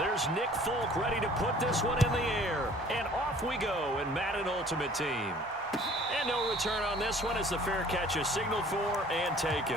There's Nick Folk ready to put this one in the air. And off we go in Madden Ultimate Team. And no return on this one as the fair catch is signaled for and taken.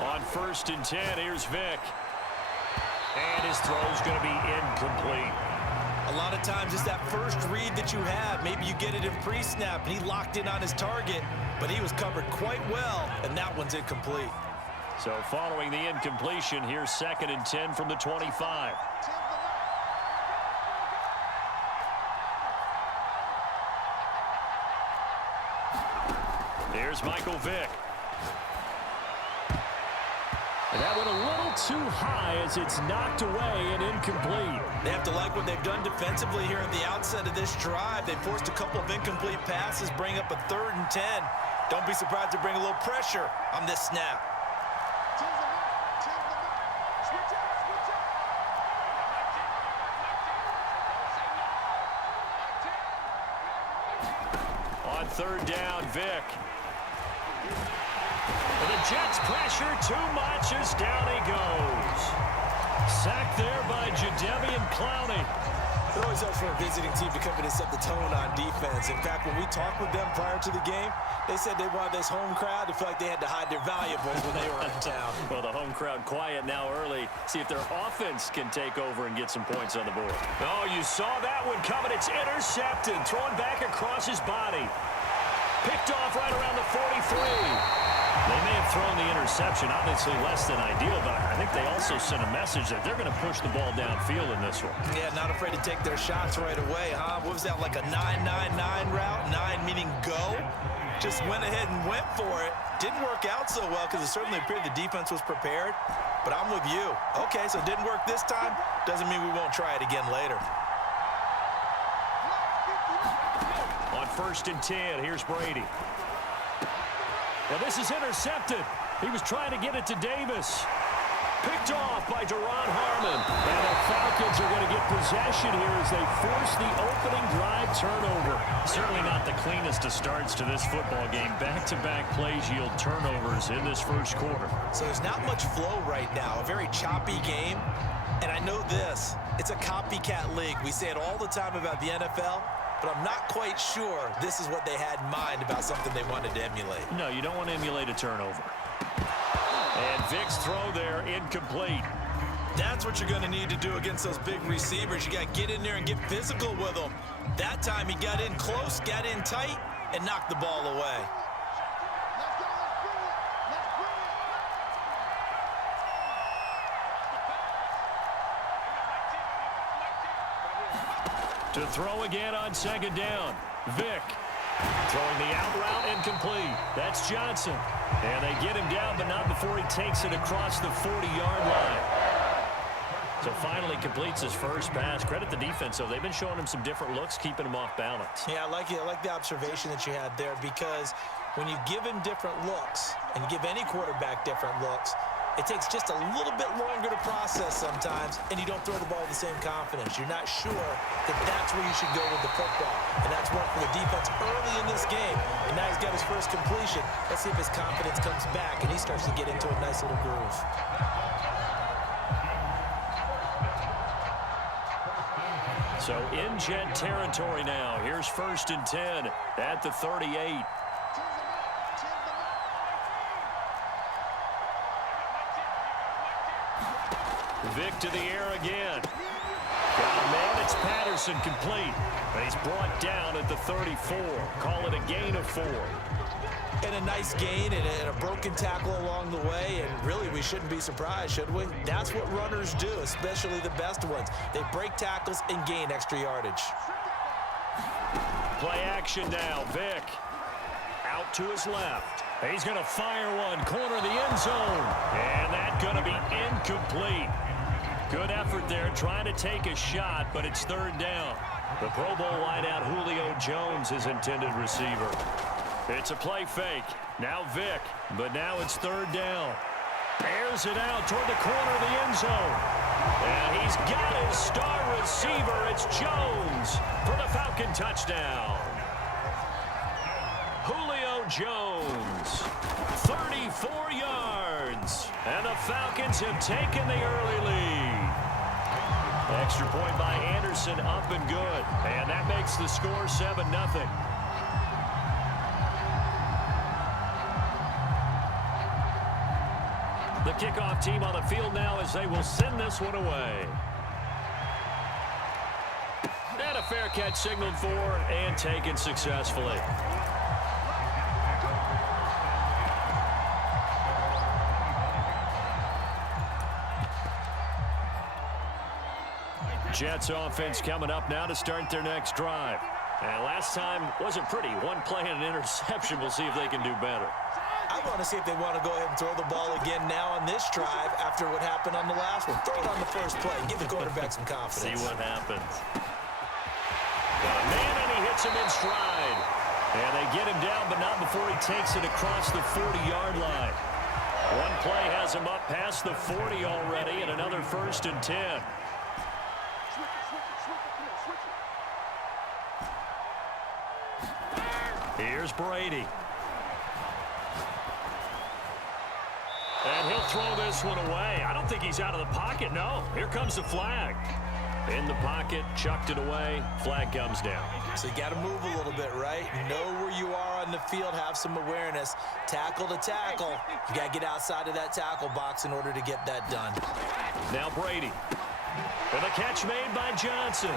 On 1st and 10, here's Vic. And his throw's going to be incomplete. A lot of times it's that first read that you have. Maybe you get it in pre-snap, and he locked in on his target, but he was covered quite well, and that one's incomplete. So following the incompletion, here's 2nd and 10 from the 25. Here's Michael Vick. And that went a little too high as it's knocked away and incomplete. They have to like what they've done defensively here at the outset of this drive. They forced a couple of incomplete passes, bring up a 3rd and 10. Don't be surprised to bring a little pressure on this snap. On 3rd down, Vic. The Jets pressure too much as down he goes. Sacked there by Jadeveon Clowney. It always helps for a visiting team to come in and set the tone on defense. In fact, when we talked with them prior to the game, they said they wanted this home crowd to feel like they had to hide their valuables when they were in town. Well, the home crowd quiet now early. See if their offense can take over and get some points on the board. Oh, you saw that one coming. It's intercepted. Thrown back across his body. Picked off right around the 43. They may have thrown the interception, obviously less than ideal, but I think they also sent a message that they're going to push the ball downfield in this one. Yeah, not afraid to take their shots right away, huh? What was that, like a 9-9-9 route? 9 meaning go? Just went ahead and went for it. Didn't work out so well because it certainly appeared the defense was prepared, but I'm with you. Okay, so it didn't work this time. Doesn't mean we won't try it again later. On 1st and 10, here's Brady. Well, this is intercepted. He was trying to get it to Davis. Picked off by Deron Harmon. And the Falcons are going to get possession here as they force the opening drive turnover. Certainly not the cleanest of starts to this football game. Back-to-back plays yield turnovers in this first quarter. So there's not much flow right now. A very choppy game. And I know this. It's a copycat league. We say it all the time about the NFL. But I'm not quite sure this is what they had in mind about something they wanted to emulate. No, you don't want to emulate a turnover. And Vic's throw there, incomplete. That's what you're going to need to do against those big receivers. You got to get in there and get physical with them. That time he got in close, got in tight, and knocked the ball away. To throw again on 2nd down. Vic throwing the out route incomplete. That's Johnson. And they get him down, but not before he takes it across the 40-yard line. So finally completes his first pass. Credit the defense, though. They've been showing him some different looks, keeping him off balance. Yeah, I like the observation that you had there, because when you give him different looks, and you give any quarterback different looks, it takes just a little bit longer to process sometimes, and you don't throw the ball with the same confidence. You're not sure that that's where you should go with the football. And that's worked for the defense early in this game. And now he's got his first completion. Let's see if his confidence comes back and he starts to get into a nice little groove. So in Jet territory now. Here's 1st and 10 at the 38. Vic to the air again. Got a man, it's Patterson, complete. But he's brought down at the 34. Call it a gain of 4. And a nice gain and a broken tackle along the way. And really, we shouldn't be surprised, should we? That's what runners do, especially the best ones. They break tackles and gain extra yardage. Play action now. Vic out to his left. He's going to fire one, corner of the end zone. And that's going to be incomplete. Good effort there, trying to take a shot, but it's third down. The Pro Bowl wideout Julio Jones is intended receiver. It's a play fake. Now Vick, but now it's third down. Airs it out toward the corner of the end zone. And he's got his star receiver. It's Jones for the Falcon touchdown. Julio Jones, 34 yards. And the Falcons have taken the early lead. Extra point by Anderson, up and good. And that makes the score 7-0. The kickoff team on the field now as they will send this one away. And a fair catch signaled for and taken successfully. Jets offense coming up now to start their next drive. And last time wasn't pretty. One play and an interception. We'll see if they can do better. I want to see if they want to go ahead and throw the ball again now on this drive after what happened on the last one. Throw it on the first play. Give the quarterback some confidence. See what happens. Got a man, and he hits him in stride. And they get him down, but not before he takes it across the 40-yard line. One play has him up past the 40 already, and another 1st and 10. Here's Brady. And he'll throw this one away. I don't think he's out of the pocket, no. Here comes the flag. In the pocket, chucked it away. Flag comes down. So you got to move a little bit, right? Know where you are on the field, have some awareness. Tackle to tackle. You got to get outside of that tackle box in order to get that done. Now Brady. With a catch made by Johnson.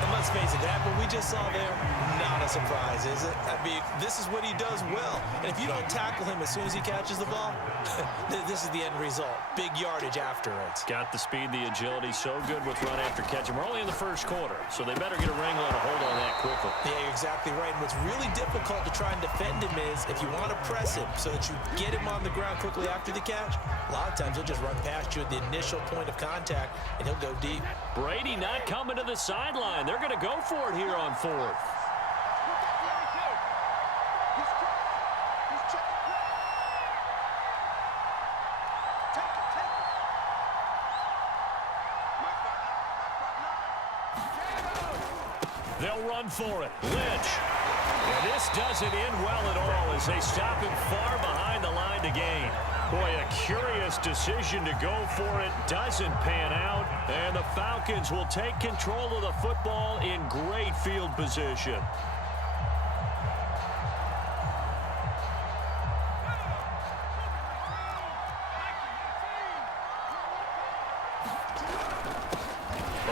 And let's face it, that what we just saw there, not a surprise, is it? I mean, this is what he does well. And if you don't tackle him as soon as he catches the ball, this is the end result. Big yardage afterwards. Got the speed, the agility, so good with run after catch. And we're only in the first quarter, so they better get a wrangle and a hold on that quickly. Yeah, you're exactly right. And what's really difficult to try and defend him is if you want to press him so that you get him on the ground quickly after the catch, a lot of times he'll just run past you at the initial point of contact, and he'll go deep. Brady not coming to the sideline. They're going to go for it here on 4th. They'll run for it. Lynch. And this doesn't end well at all as they stop him far behind the line to gain. Boy, a curious decision to go for it. Doesn't pan out. And the Falcons will take control of the football in great field position.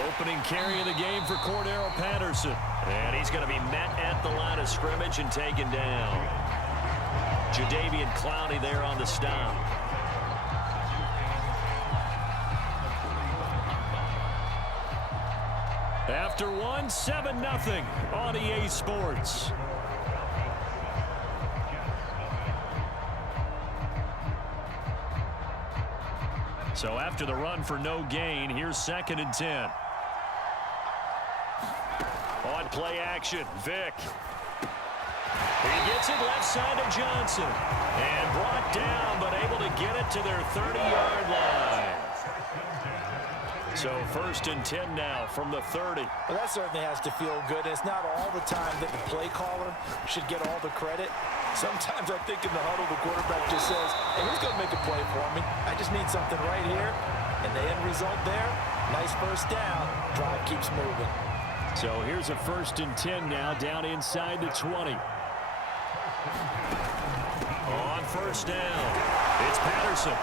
Opening carry of the game for Cordero Patterson. And he's going to be met at the line of scrimmage and taken down. Jadeveon Clowney there on the stop. After one, 7-0 on EA Sports. So after the run for no gain, here's 2nd and 10. On play action, Vick. He gets it left side of Johnson. And brought down, but able to get it to their 30-yard line. So 1st and 10 now from the 30. Well, that certainly has to feel good. And it's not all the time that the play caller should get all the credit. Sometimes I think in the huddle, the quarterback just says, hey, who's going to make a play for me? I just need something right here. And the end result there, nice first down. Drive keeps moving. So here's a 1st and 10 now down inside the 20. On 1st down, it's Patterson.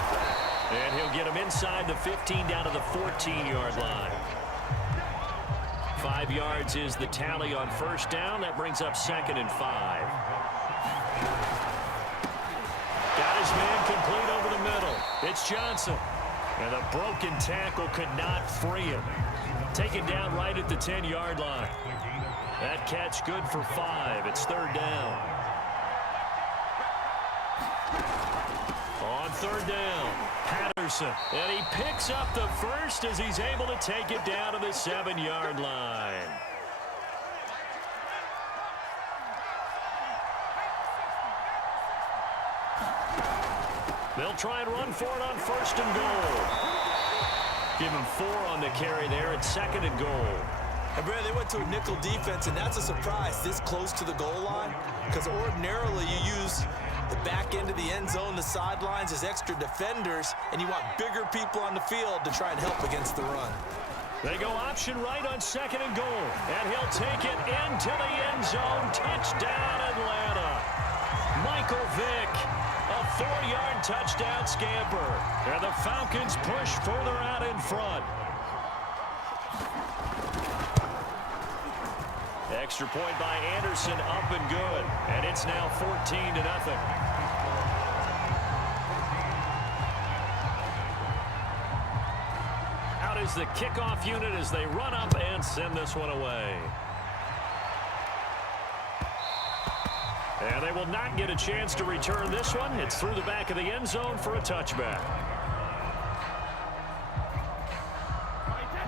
And he'll get him inside the 15 down to the 14-yard line. 5 yards is the tally on 1st down. That brings up 2nd and 5. Got his man complete over the middle. It's Johnson. And a broken tackle could not free him. Taken down right at the 10-yard line. That catch good for 5. It's 3rd down. third down. Patterson. And he picks up the first as he's able to take it down to the 7-yard line. They'll try and run for it on first and goal. Give him 4 on the carry there at second and goal. And Brad, they went to a nickel defense, and that's a surprise this close to the goal line, because ordinarily you use the back end of the end zone, the sidelines as extra defenders, and you want bigger people on the field to try and help against the run. They go option right on second and goal, and he'll take it into the end zone. Touchdown, Atlanta. Michael Vick, a 4-yard touchdown scamper. And the Falcons push further out in front. Extra point by Anderson, up and good. And it's now 14-0. Out is the kickoff unit as they run up and send this one away. And they will not get a chance to return this one. It's through the back of the end zone for a touchback.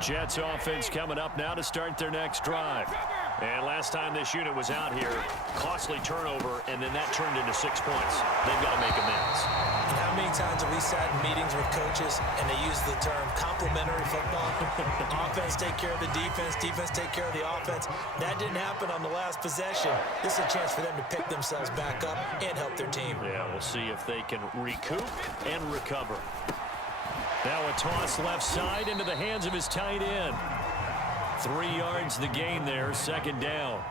Jets offense coming up now to start their next drive. And last time this unit was out here, costly turnover, and then that turned into 6 points. They've got to make amends. And how many times have we sat in meetings with coaches and they use the term complementary football? Offense take care of the defense, defense take care of the offense. That didn't happen on the last possession. This is a chance for them to pick themselves back up and help their team. Yeah, we'll see if they can recoup and recover. Now a toss left side into the hands of his tight end. 3 yards the gain there, second down.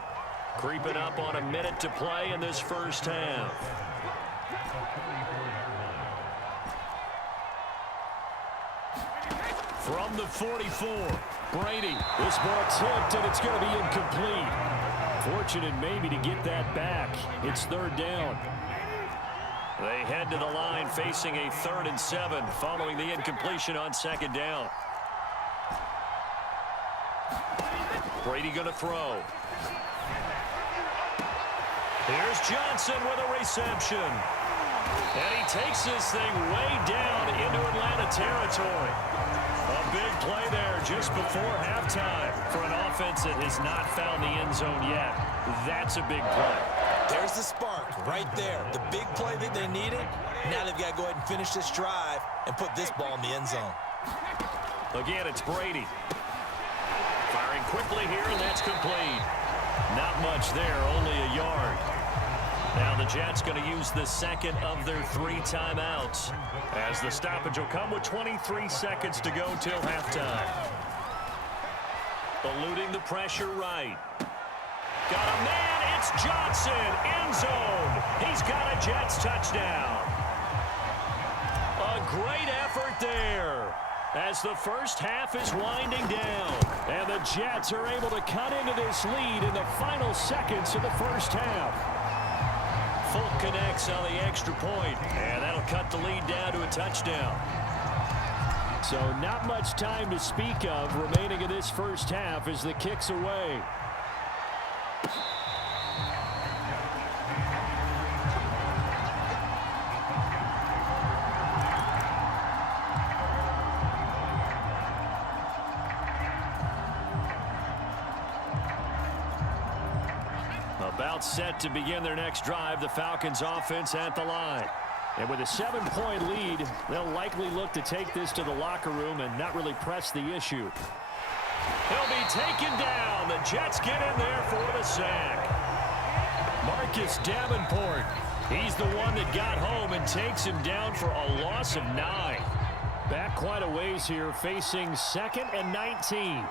Creeping up on a minute to play in this first half. From the 44, Brady. This ball tipped, and it's going to be incomplete. Fortunate maybe to get that back. It's third down. They head to the line facing a 3rd and 7 following the incompletion on second down. Brady going to throw. Here's Johnson with a reception. And he takes this thing way down into Atlanta territory. A big play there just before halftime for an offense that has not found the end zone yet. That's a big play. There's the spark right there. The big play that they needed. Now they've got to go ahead and finish this drive and put this ball in the end zone. Again, it's Brady. Firing quickly here, and that's complete. Not much there, only a yard. Now the Jets going to use the second of their 3 timeouts, as the stoppage will come with 23 seconds to go till halftime. Eluding the pressure right. Got a man, it's Johnson, end zone. He's got a Jets touchdown. A great effort there as the first half is winding down. And the Jets are able to cut into this lead in the final seconds of the first half. Folk connects on the extra point, and that'll cut the lead down to a touchdown. So not much time to speak of remaining in this first half as the kick's away. About set to begin their next drive, the Falcons offense at the line. And with a 7-point lead, they'll likely look to take this to the locker room and not really press the issue. He'll be taken down. The Jets get in there for the sack. Marcus Davenport, he's the one that got home and takes him down for a loss of 9. Back quite a ways here, facing 2nd and 19.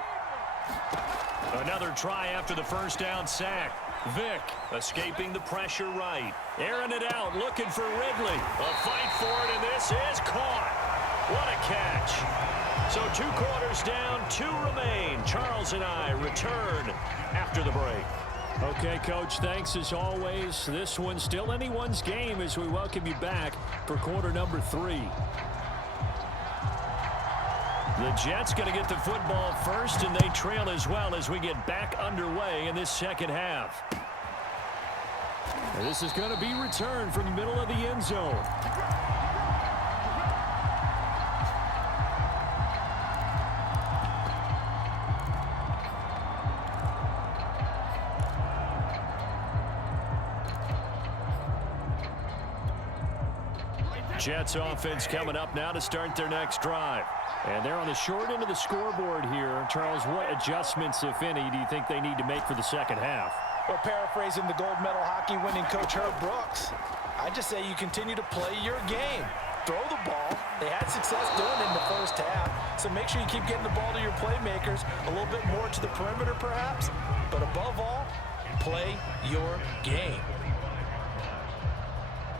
Another try after the first down sack. Vick escaping the pressure right. Airing it out, looking for Ridley. A fight for it, and this is caught. What a catch. So 2 quarters down, 2 remain. Charles and I return after the break. Okay, Coach, thanks as always. This one's still anyone's game as we welcome you back for quarter number 3. The Jets going to get the football first, and they trail as well as we get back underway in this second half. And this is going to be returned from the middle of the end zone. Jets offense coming up now to start their next drive. And they're on the short end of the scoreboard here. Charles, what adjustments, if any, do you think they need to make for the second half? Well, paraphrasing the gold medal hockey winning coach Herb Brooks, I just say you continue to play your game. Throw the ball. They had success doing it in the first half, so make sure you keep getting the ball to your playmakers, a little bit more to the perimeter perhaps, but above all, play your game.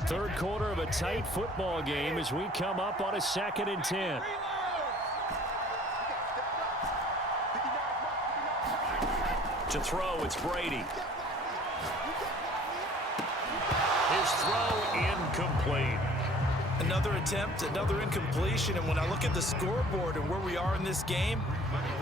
Third quarter of a tight football game as we come up on a 2nd and 10. To throw, it's Brady. His throw incomplete. Another attempt, another incompletion, and when I look at the scoreboard and where we are in this game,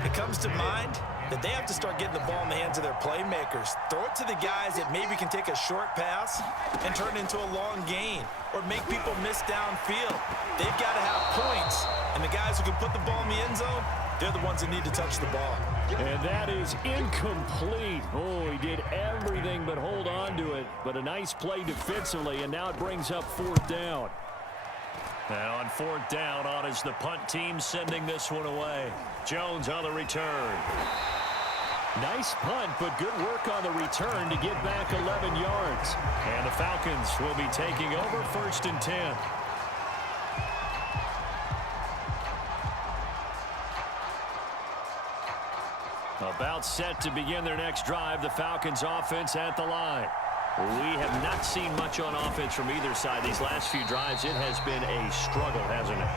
it comes to mind that they have to start getting the ball in the hands of their playmakers. Throw it to the guys that maybe can take a short pass and turn it into a long gain or make people miss downfield. They've got to have points, and the guys who can put the ball in the end zone, they're the ones that need to touch the ball. And that is incomplete. Oh, he did everything but hold on to it. But a nice play defensively, and now it brings up 4th down. And on 4th down, on is the punt team sending this one away. Jones on the return. Nice punt, but good work on the return to get back 11 yards. And the Falcons will be taking over 1st and 10. About set to begin their next drive, the Falcons offense at the line. We have not seen much on offense from either side these last few drives. It has been a struggle, hasn't it?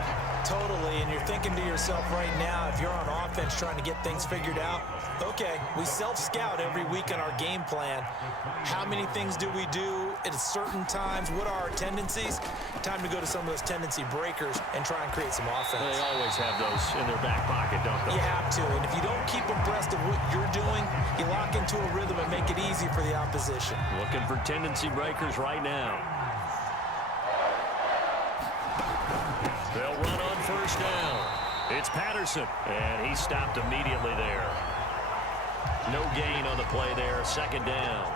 Totally, and you're thinking to yourself right now, if you're on offense trying to get things figured out, okay, we self-scout every week on our game plan. How many things do we do at certain times? What are our tendencies? Time to go to some of those tendency breakers and try and create some offense. They always have those in their back pocket, don't they? You have to, and if you don't keep abreast of what you're doing, you lock into a rhythm and make it easy for the opposition. Looking for tendency breakers right now. They'll run on 1st down. It's Patterson, and he stopped immediately there. No gain on the play there, 2nd down.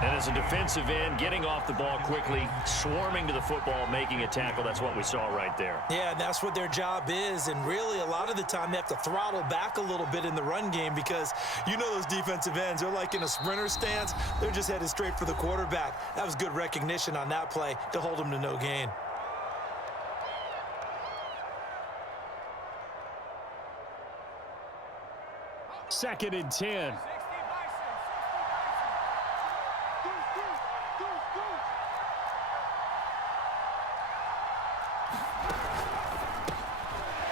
And as a defensive end, getting off the ball quickly, swarming to the football, making a tackle, that's what we saw right there. Yeah, and that's what their job is, and really a lot of the time they have to throttle back a little bit in the run game because you know those defensive ends, they're like in a sprinter stance. They're just headed straight for the quarterback. That was good recognition on that play to hold them to no gain. Second and 10.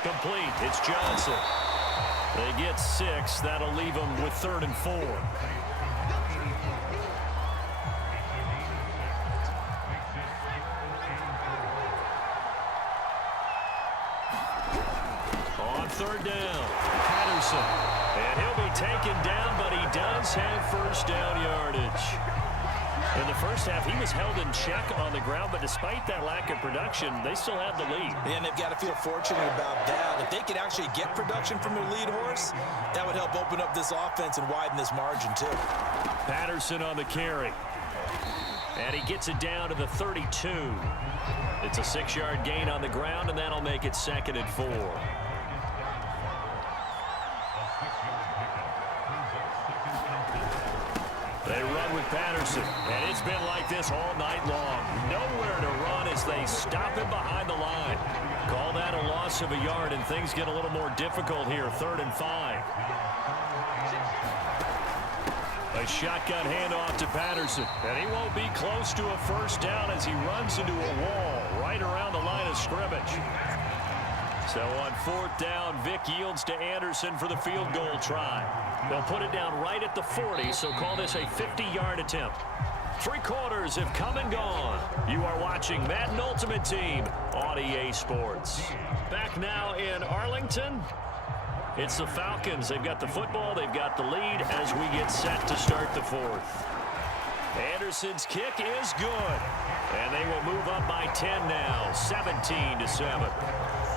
Complete. It's Johnson. They get 6. That'll leave them with 3rd and 4. On 3rd down, Patterson. And he'll be taken down, but he does have 1st down yardage. In the first half, he was held in check on the ground, but despite that lack of production, they still have the lead. And they've got to feel fortunate about that. If they could actually get production from their lead horse, that would help open up this offense and widen this margin, too. Patterson on the carry. And he gets it down to the 32. It's a 6-yard gain on the ground, and that'll make it 2nd and 4. They run with Patterson, and it's been like this all night long. Nowhere to run as they stop him behind the line. Call that a loss of a yard, and things get a little more difficult here, 3rd and 5. A shotgun handoff to Patterson, and he won't be close to a 1st down as he runs into a wall right around the line of scrimmage. So on 4th down, Vic yields to Anderson for the field goal try. They'll put it down right at the 40, so call this a 50-yard attempt. 3 quarters have come and gone. You are watching Madden Ultimate Team on EA Sports. Back now in Arlington. It's the Falcons. They've got the football. They've got the lead as we get set to start the 4th. Anderson's kick is good. And they will move up by 10 now, 17-7.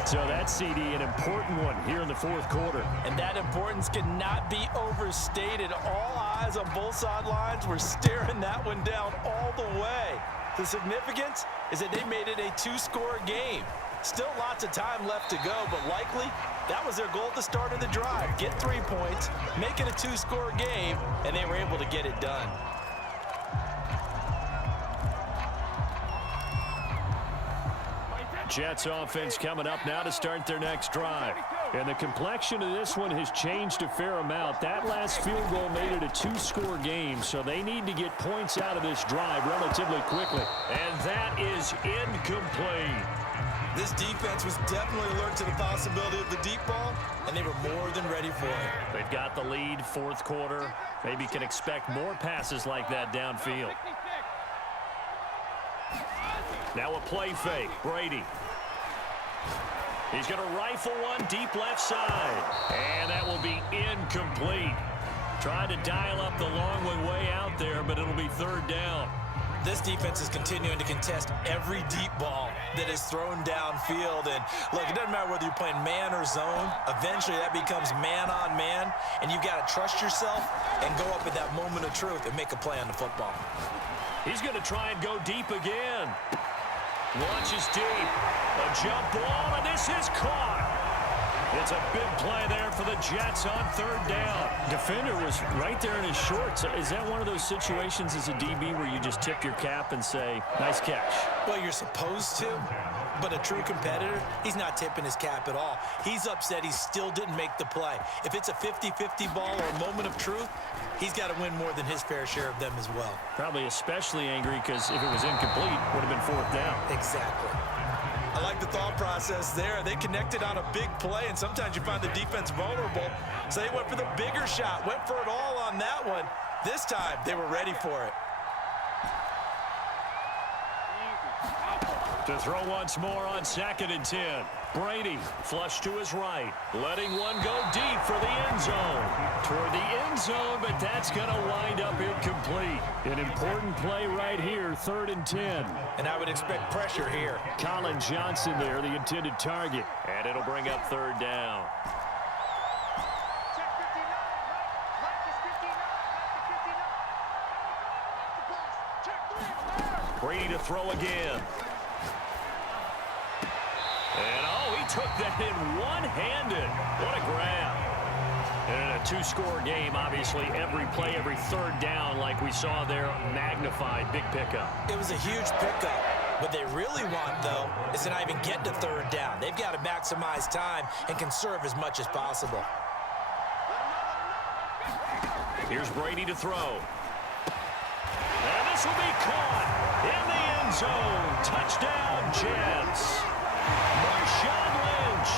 So that's, CD, an important one here in the 4th quarter. And that importance cannot be overstated. All eyes on both sidelines were staring that one down all the way. The significance is that they made it a two-score game. Still lots of time left to go, but likely that was their goal at the start of the drive. Get 3 points, make it a two-score game, and they were able to get it done. Jets offense coming up now to start their next drive. And the complexion of this one has changed a fair amount. That last field goal made it a two-score game, so they need to get points out of this drive relatively quickly. And that is incomplete. This defense was definitely alert to the possibility of the deep ball, and they were more than ready for it. They've got the lead, fourth quarter. Maybe can expect more passes like that downfield. Now a play fake, Brady. He's going to rifle one deep left side. And that will be incomplete. Trying to dial up the long one way out there, but it'll be third down. This defense is continuing to contest every deep ball that is thrown downfield. And look, it doesn't matter whether you're playing man or zone. Eventually that becomes man on man, and you've got to trust yourself and go up at that moment of truth and make a play on the football. He's going to try and go deep again. Launches deep. A jump ball, and this is caught. It's a big play there for the Jets on third down. Defender was right there in his shorts. Is that one of those situations as a DB where you just tip your cap and say, nice catch? Well, you're supposed to, but a true competitor, he's not tipping his cap at all. He's upset he still didn't make the play. If it's a 50-50 ball or a moment of truth, he's got to win more than his fair share of them as well. Probably especially angry because if it was incomplete, it would have been fourth down. Exactly. I like the thought process there. They connected on a big play, and sometimes you find the defense vulnerable. So they went for the bigger shot, went for it all on that one. This time, they were ready for it. To throw once more on 2nd and 10. Brady, flush to his right. Letting one go deep for the end zone. Toward the end zone, but that's going to wind up incomplete. An important play right here, 3rd and 10. And I would expect pressure here. Colin Johnson there, the intended target. And it'll bring up third down. Brady to throw again. And, oh, he took that in one-handed. What a grab. And a two-score game, obviously, every play, every third down, like we saw there, magnified, big pickup. It was a huge pickup. What they really want, though, is to not even get to third down. They've got to maximize time and conserve as much as possible. Here's Brady to throw. And this will be caught in the end zone. Touchdown, Jets. Marshawn Lynch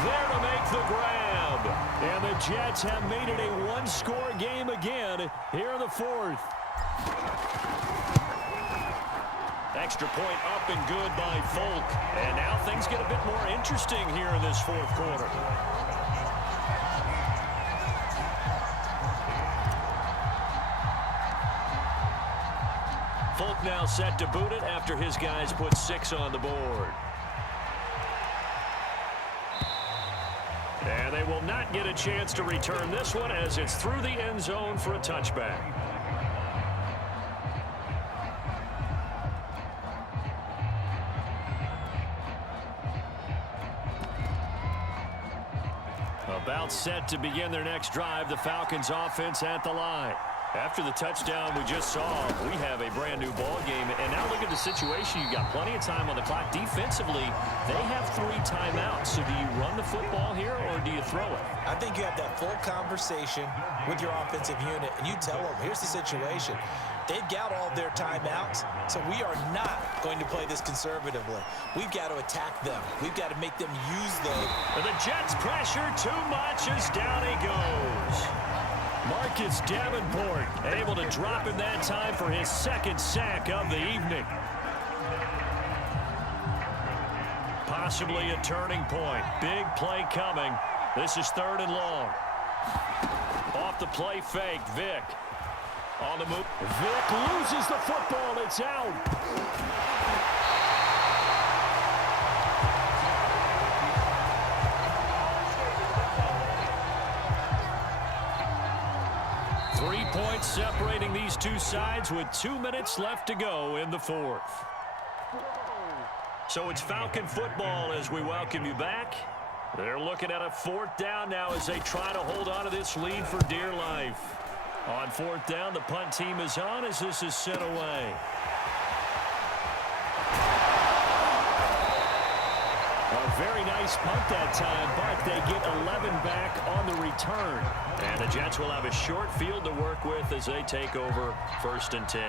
there to make the grab. And the Jets have made it a one-score game again here in the fourth. Extra point up and good by Folk. And now things get a bit more interesting here in this fourth quarter. Folk now set to boot it after his guys put 6 on the board. And they will not get a chance to return this one as it's through the end zone for a touchback. About set to begin their next drive, the Falcons offense at the line. After the touchdown we just saw, we have a brand new ball game. And now look at the situation. You've got plenty of time on the clock. Defensively, they have 3 timeouts. So do you run the football here or do you throw it? I think you have that full conversation with your offensive unit, and you tell them, here's the situation. They've got all their timeouts, so we are not going to play this conservatively. We've got to attack them. We've got to make them use those. And the Jets pressure too much as down he goes. Marcus Davenport able to drop him that time for his 2nd sack of the evening. Possibly a turning point. Big play coming. This is 3rd and long. Off the play fake, Vick. On the move. Vick loses the football. It's out. separating these two sides with 2 minutes left to go in the fourth. So it's Falcon football as we welcome you back. They're looking at a fourth down now as they try to hold on to this lead for dear life. On fourth down, the punt team is on as this is sent away. A very nice punt that time, but they get 11 back on the return. And the Jets will have a short field to work with as they take over 1st and 10.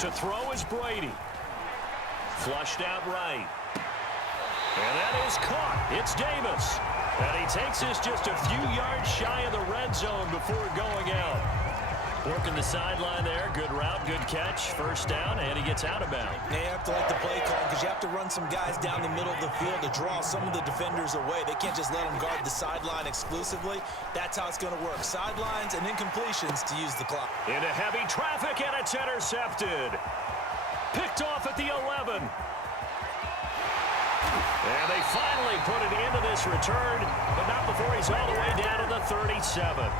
To throw is Brady. Flushed out right. And that is caught. It's Davis. And he takes this just a few yards shy of the red zone before going out. Working the sideline there. Good route, good catch. First down, and he gets out of bounds. They have to like the play call because you have to run some guys down the middle of the field to draw some of the defenders away. They can't just let them guard the sideline exclusively. That's how it's going to work. Sidelines and incompletions to use the clock. Into heavy traffic, and it's intercepted. Picked off at the 11. And they finally put an end to this return, but not before he's all the way down to the 37.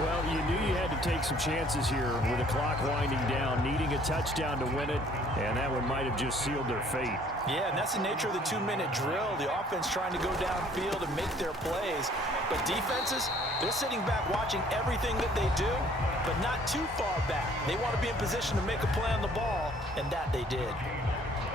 Well, you knew you had to take some chances here with the clock winding down, needing a touchdown to win it, and that one might have just sealed their fate. Yeah, and that's the nature of the 2-minute drill. The offense trying to go downfield and make their plays. But defenses, they're sitting back watching everything that they do, but not too far back. They want to be in position to make a play on the ball, and that they did.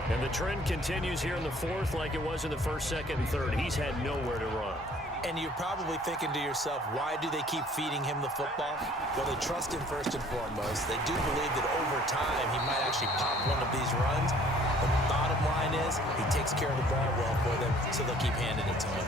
And the trend continues here in the fourth like it was in the first, second, and third. He's had nowhere to run. And you're probably thinking to yourself, why do they keep feeding him the football? Well, they trust him first and foremost. They do believe that over time he might actually pop one of these runs. But the bottom line is he takes care of the ball well for them, so they'll keep handing it to him.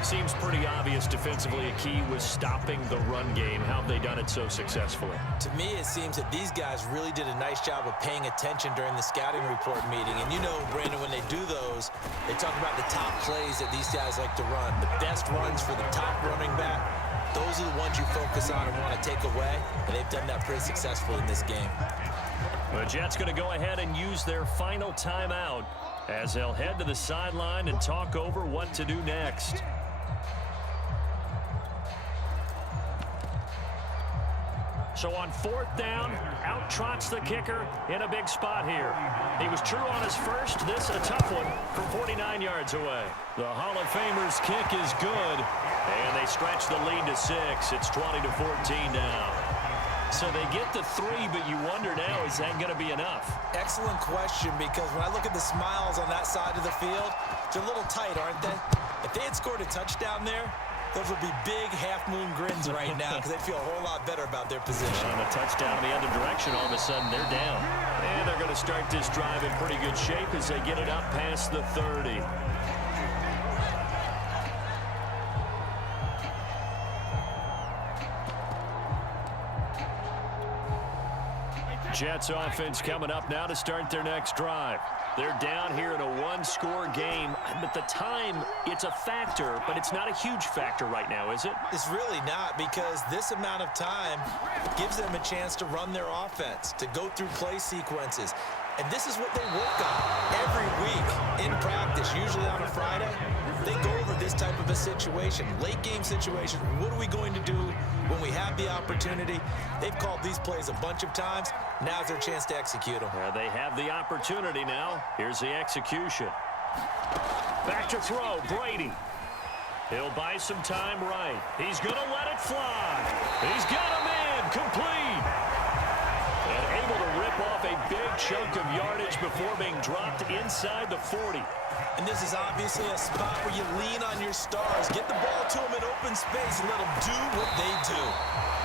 Seems pretty obvious defensively a key was stopping the run game. How have they done it so successfully? To me, it seems that these guys really did a nice job of paying attention during the scouting report meeting. And you know, Brandon, when they do those, they talk about the top plays that these guys like to run. The best runs for the top running back, those are the ones you focus on and want to take away. And they've done that pretty successfully in this game. The Jets going to go ahead and use their final timeout as they'll head to the sideline and talk over what to do next. So on fourth down, out trots the kicker in a big spot here. He was true on his first. This a tough one from 49 yards away. The Hall of Famer's kick is good, and they stretch the lead to 6. It's 20-14 now. So they get the 3, but you wonder now, is that going to be enough? Excellent question, because when I look at the smiles on that side of the field, they're a little tight, aren't they? If they had scored a touchdown there, those would be big half-moon grins right now because they feel a whole lot better about their position. On a touchdown in the other direction, all of a sudden they're down. And they're going to start this drive in pretty good shape as they get it up past the 30. Jets offense coming up now to start their next drive. They're down here in a one-score game, but the time, it's a factor, but it's not a huge factor right now, is it? It's really not, because this amount of time gives them a chance to run their offense, to go through play sequences. And this is what they work on every week in practice, usually on a Friday. They go over this type of a situation, late game situation. What are we going to do when we have the opportunity? They've called these plays a bunch of times. Now's their chance to execute them. They have the opportunity now. Here's the execution. Back to throw, Brady. He'll buy some time right. He's going to let it fly. He's got him in, complete. And able to rip off a big chunk of yardage before being dropped inside the 40. And this is obviously a spot where you lean on your stars. Get the ball to them in open space and let them do what they do.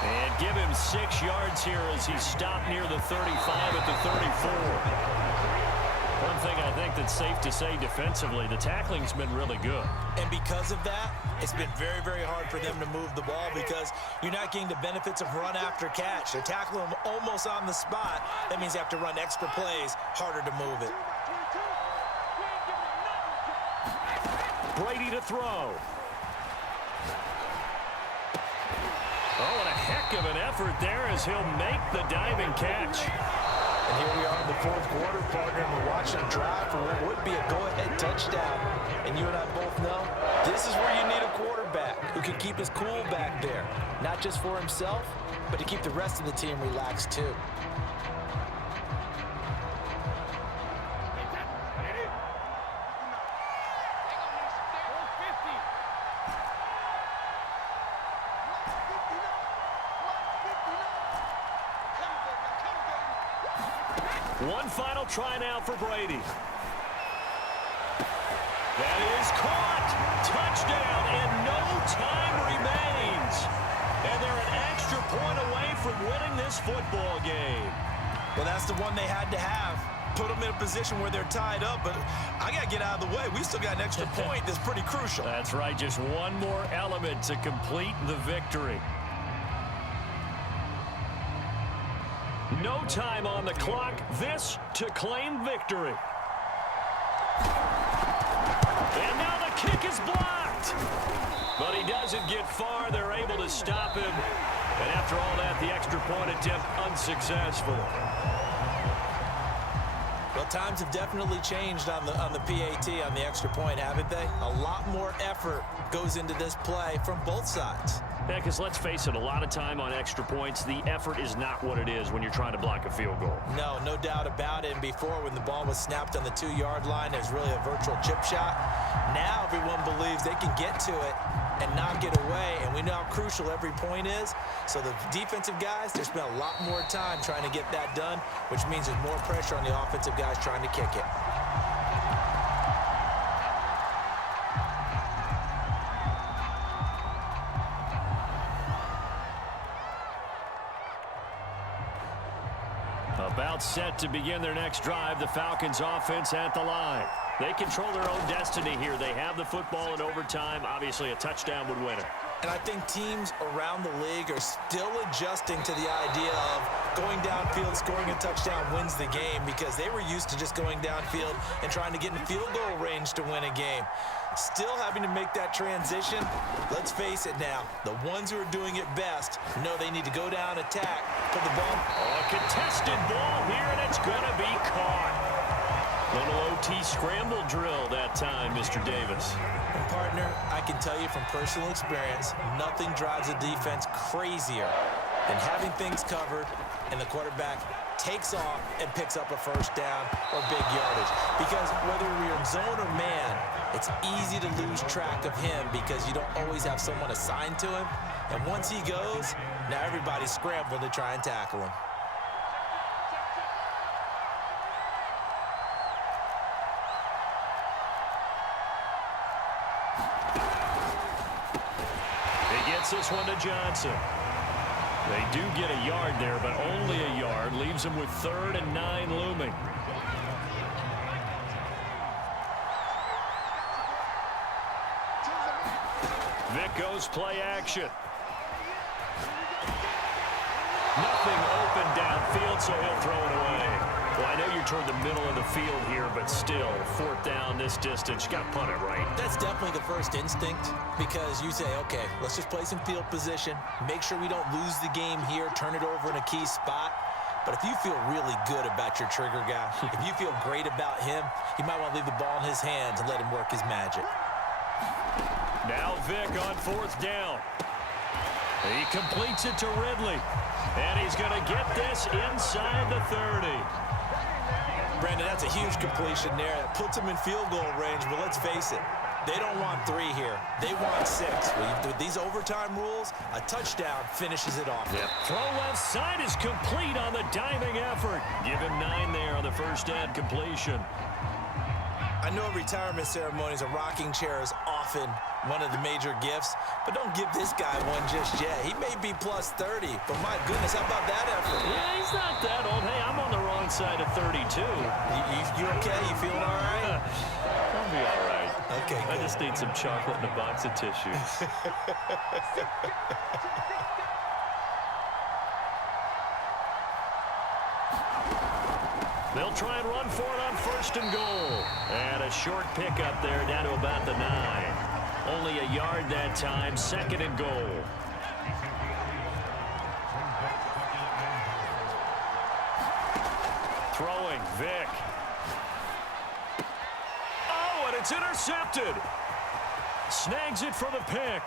And give him 6 yards here as he stopped near the 35 at the 34. One thing I think that's safe to say defensively, the tackling's been really good. And because of that, it's been very, very hard for them to move the ball because you're not getting the benefits of run after catch. They're tackling them almost on the spot. That means they have to run extra plays, harder to move it. Brady to throw. Oh, and a heck of an effort there as he'll make the diving catch. And here we are in the fourth quarter, partner, and we're watching a drive for what would be a go-ahead touchdown. And you and I both know this is where you need a quarterback who can keep his cool back there, not just for himself, but to keep the rest of the team relaxed too. One final try now for Brady. That is caught. Touchdown, and no time remains. And they're an extra point away from winning this football game. Well, that's the one they had to have. Put them in a position where they're tied up, but I got to get out of the way. We still got an extra point that's pretty crucial. That's right, just one more element to complete the victory. No time on the clock. This to claim victory. And now the kick is blocked. But he doesn't get far. They're able to stop him. And after all that, the extra point attempt unsuccessful. Well, times have definitely changed on the PAT, on the extra point, haven't they? A lot more effort goes into this play from both sides. Yeah, because let's face it, a lot of time on extra points, the effort is not what it is when you're trying to block a field goal. No doubt about it. And before, when the ball was snapped on the 2-yard line, it was really a virtual chip shot. Now everyone believes they can get to it and knock it away, and we know how crucial every point is. So the defensive guys, they spent a lot more time trying to get that done, which means there's more pressure on the offensive guys trying to kick it. About set to begin their next drive, the Falcons offense at the line. They control their own destiny here. They have the football in overtime. Obviously, a touchdown would win it. And I think teams around the league are still adjusting to the idea of going downfield, scoring a touchdown wins the game, because they were used to just going downfield and trying to get in field goal range to win a game. Still having to make that transition. Let's face it now, the ones who are doing it best know they need to go down, attack, put the ball. Oh, a contested ball here, and it's going to be caught. Little OT scramble drill that time, Mr. Davis. And partner, I can tell you from personal experience, nothing drives a defense crazier than having things covered and the quarterback takes off and picks up a first down or big yardage. Because whether you're in zone or man, it's easy to lose track of him because you don't always have someone assigned to him. And once he goes, now everybody's scrambling to try and tackle him. He gets this one to Johnson. They do get a yard there, but only a yard. Leaves him with 3rd and 9 looming. Vic goes play action. Nothing open downfield, so he'll throw it away. Well, I know you're toward the middle of the field here, but still, 4th down this distance. You got to punt it right. That's definitely the first instinct, because you say, okay, let's just play some field position, make sure we don't lose the game here, turn it over in a key spot. But if you feel really good about your trigger guy, if you feel great about him, you might want to leave the ball in his hands and let him work his magic. Now Vic on 4th down. He completes it to Ridley. And he's going to get this inside the 30. Brandon, that's a huge completion there. That puts him in field goal range, but let's face it, they don't want 3 here. They want 6. With these overtime rules, a touchdown finishes it off. Yep. Throw left side is complete on the diving effort. Give him 9 there on the first down completion. I know retirement ceremonies, a rocking chair is often one of the major gifts, but don't give this guy one just yet. He may be plus 30, but my goodness, how about that effort? Yeah, he's not that old. Hey, I'm on the wrong side of 32. You okay? You feeling all right? I'll be all right. Okay, I good. just need some chocolate and a box of tissues. They'll try and run for it on 1st and goal. And a short pickup there down to about the 9. Only a yard that time, 2nd and goal. Vick. Oh, and it's intercepted. Snags it for the pick.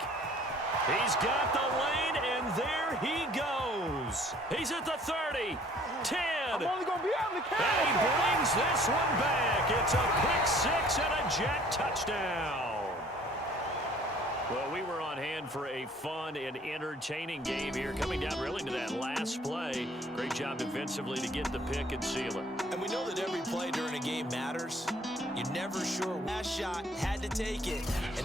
He's got the lane, and there he goes. He's at the 30, 10. I'm only going to be able to And he brings this one back. It's a pick six and a Jet touchdown. Well, we were on hand for a fun and entertaining game here, coming down really to that last play. Great job defensively to get the pick and seal it. And we know that every play during a game matters. You're never sure. Last shot, had to take it. And